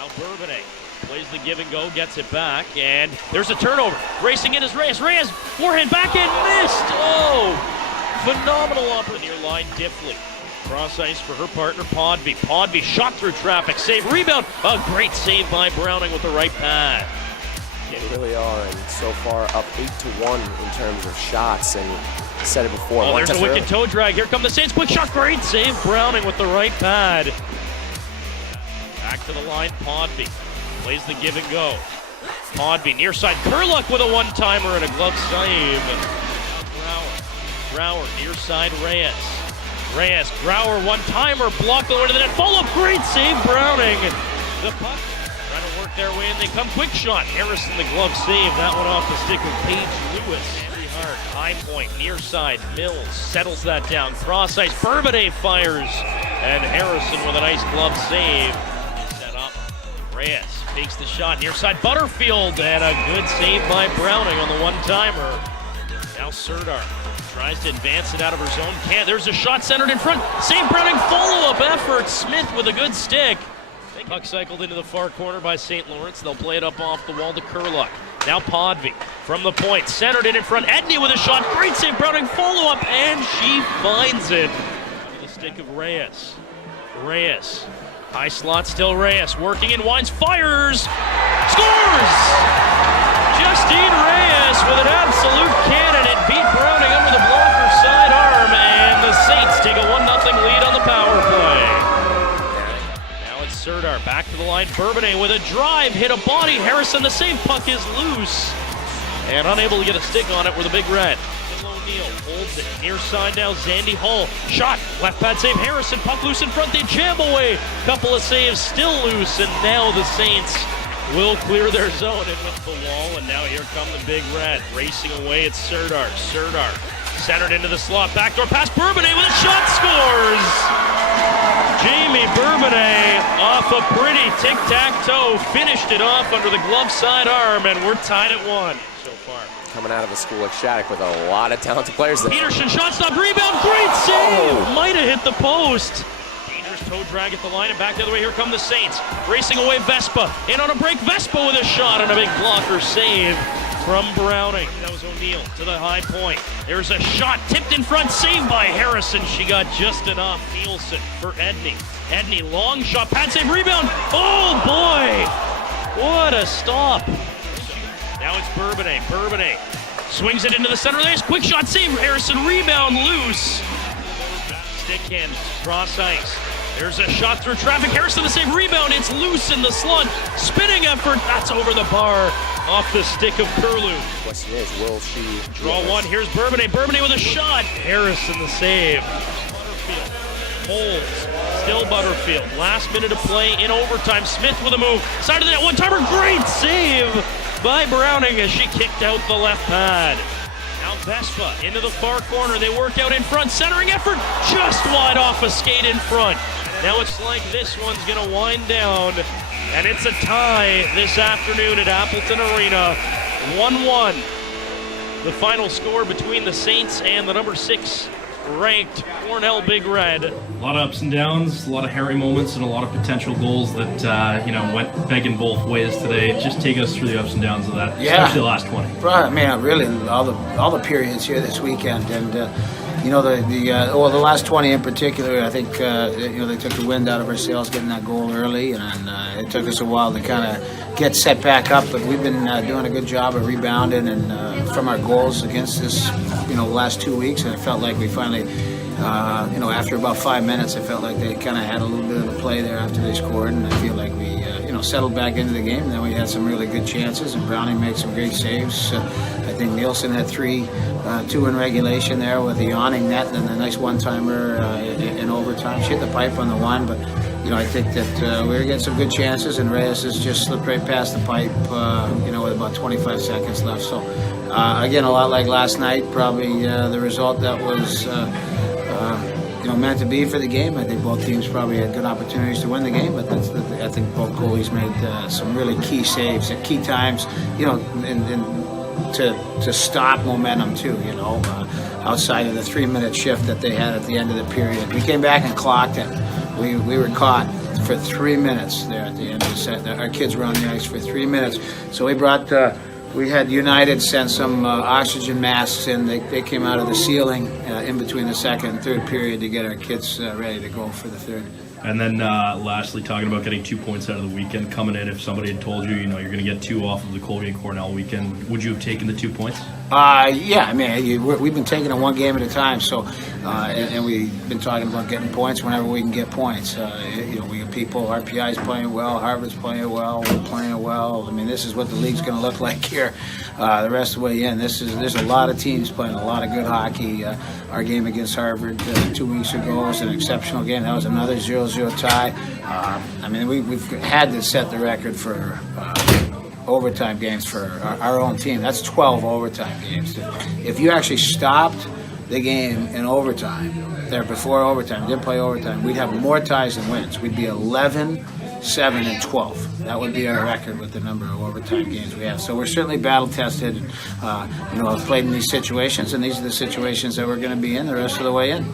Now Bourbonnais plays the give and go, gets it back, and there's a turnover. Racing in is Reyes. Reyes, forehand, backhand, missed! Oh! Phenomenal up near line, Diffley. Cross ice for her partner, Podby. Podby shot through traffic, save, rebound. A great save by Browning with the right pad. They really are, and so far up 8-1 in terms of shots, and I said it before. Oh, there's a wicked toe drag. Here come the Saints. Quick shot, great save. Browning with the right pad. Back to the line, Podby. Plays the give and go. Podby near side. Kurluck with a one-timer and a glove save. Grauer near side, Reyes. Reyes, Grauer one-timer, blocked the way to the net. Follow-up, great save, Browning. The puck trying to work their way in. They come, quick shot. Harrison, the glove save. That one off the stick of Paige Lewis. Very hard. High point, near side. Mills settles that down. Cross ice. Bourbonnais fires. And Harrison with a nice glove save. Set up. Reyes takes the shot. Near side, Butterfield. And a good save by Browning on the one-timer. Now Serdar tries to advance it out of her zone. Can't. There's a shot centered in front. Save, Browning, follow-up effort. Smith with a good stick. Puck cycled into the far corner by St. Lawrence. They'll play it up off the wall to Kurluck. Now Podby from the point. Centered it in front. Edney with a shot. Great save. Browning follow-up, and she finds it. Under the stick of Reyes. Reyes. High slot still Reyes. Working in, winds, fires. Scores! Justine Reyes with an absolute cannon. It beat Browning under the blocker side arm, and the Saints take a 1-0 lead on the power play. Serdar back to the line. Bourbonnais with a drive, hit a body. Harrison, the save, puck is loose. And unable to get a stick on it with a big red. O'Neill holds it. Near side now, Zandy Hull. Shot, left pad save. Harrison, puck loose in front. They jam away. Couple of saves still loose. And now the Saints will clear their zone in with the wall. And now here come the big red. Racing away, it's Serdar. Serdar centered into the slot. Backdoor pass. Bourbonnais with a shot, scores! Jamie Bourbonnais off a pretty tic-tac-toe, finished it off under the glove side arm, and we're tied at 1 so far. Coming out of a school like Shattuck with a lot of talented players there. Peterson, shot stop, rebound, great save! Oh. Might have hit the post. Dangerous toe drag at the line, and back the other way, here come the Saints. Racing away, Vespa. In on a break, Vespa with a shot, and a big blocker save from Browning. That was O'Neill to the high point. There's a shot tipped in front, saved by Harrison. She got just enough. Nielsen for Edney. Edney, long shot, pad save, rebound. Oh boy! What a stop. Now it's Bourbonnais. Bourbonnais swings it into the center of the ice. Quick shot, save. Harrison, rebound, loose. Stick hand, cross ice. There's a shot through traffic. Harrison, the save, rebound. It's loose in the slot. Spinning effort. That's over the bar. Off the stick of Curlew. Question is, will she draw one? Here's Bourbonnais. Bourbonnais with a shot. Harrison the save. Butterfield holds. Still Butterfield. Last minute of play in overtime. Smith with a move. Side of the net. One-timer. Great save by Browning as she kicked out the left pad. Now Vespa into the far corner. They work out in front. Centering effort. Just wide off a skate in front. Now it's like this one's going to wind down. And it's a tie this afternoon at Appleton Arena, 1-1. The final score between the Saints and the number 6 ranked Cornell Big Red. A lot of ups and downs, a lot of hairy moments, and a lot of potential goals that went begging both ways today. Just take us through the ups and downs of that, especially the last 20. Right, I mean, really, all the periods here this weekend, and the last 20 in particular, I think they took the wind out of our sails getting that goal early, and it took us a while to kind of get set back up, but we've been doing a good job of rebounding and from our goals against this, last 2 weeks, and it felt like we finally, after about 5 minutes, I felt like they kind of had a little bit of a play there after they scored, and I feel like we, settled back into the game. And then we had some really good chances, and Browning made some great saves. I think Nielsen had 2 in regulation there with the awning net and a nice one-timer in overtime. She hit the pipe on the one, but I think that we were getting some good chances, and Reyes has just slipped right past the pipe, with about 25 seconds left. So, again, a lot like last night, probably the result that was meant to be for the game. I think both teams probably had good opportunities to win the game, but I think both goalies made some really key saves at key times, and to stop momentum too, outside of the 3-minute shift that they had at the end of the period. We came back and clocked it. We were caught for 3 minutes there at the end of the set. Our kids were on the ice for 3 minutes. So we had United send some oxygen masks in. They came out of the ceiling in between the second and third period to get our kids ready to go for the third. And then lastly, talking about getting 2 points out of the weekend, coming in, if somebody had told you, you're going to get 2 off of the Colgate-Cornell weekend, would you have taken the 2 points? Yeah, I mean, we've been taking it one game at a time, so and we've been talking about getting points whenever we can get points. We have people, RPI's playing well, Harvard's playing well, we're playing well. I mean, this is what the league's going to look like here the rest of the way in. There's a lot of teams playing a lot of good hockey. Our game against Harvard 2 weeks ago was an exceptional game. That was another 0-0 tie. I mean, we've had to set the record for overtime games for our own team. That's 12 overtime games. If you actually stopped the game in overtime, there before overtime, didn't play overtime, we'd have more ties than wins. We'd be 11, 7, and 12. That would be our record with the number of overtime games we have. So we're certainly battle tested. I've played in these situations, and these are the situations that we're going to be in the rest of the way in.